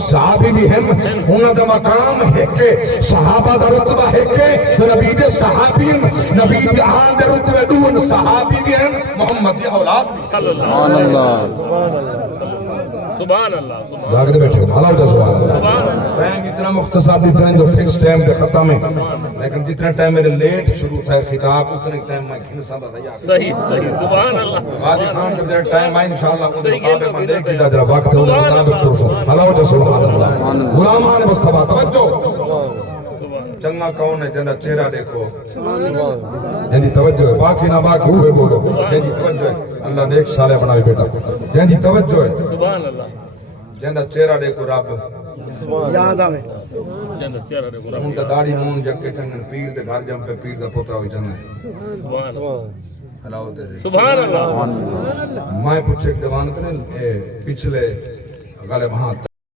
صحابی بھی ہیں انہاں دا مقام ہے کہ صحابہ دا رتبہ ہے کہ نبی دے صحابی نبی دی آل دے رتبہ دون صحابی بھی ہیں محمد دی اولاد بھی سبحان اللہ سبحان اللہ جاگ دے بیٹھے ہو حلاو جا سبحان اللہ ٹائم اتنا مختصر جتنا جو فکس ٹائم دے ختم ہے لیکن جتنا ٹائم میرے لیٹ شروع تھا خطاب اتنے ٹائم میں کھن سادہ تھا صحیح صحیح سبحان اللہ غازی خان جب میرے ٹائم آئے انشاءاللہ ان مطابق میں دیکھ کی جرا وقت ہے ان مطابق ترسو حلاو جا سبحان اللہ غلامان مصطفیٰ توجہ چنگا کون ہے جنہ چہرہ دیکھو جن توجہ ہے باقی نہ باقی ہوئے بولو جن توجہ ہے اللہ نے ایک سالے بناوی بیٹا جن توجہ ہے سبحان اللہ جن چہرہ دیکھو رب یاد آوے جنت چہرہ دے گرا ان کا داڑھی مون جگ کے چنگن پیر دے گھر جم پہ پیر دا پوترا ہوئی چنگن سبحان اللہ حلاو دے دے سبحان اللہ میں پوچھے ایک دیوان کرنے پچھلے غالب ہاں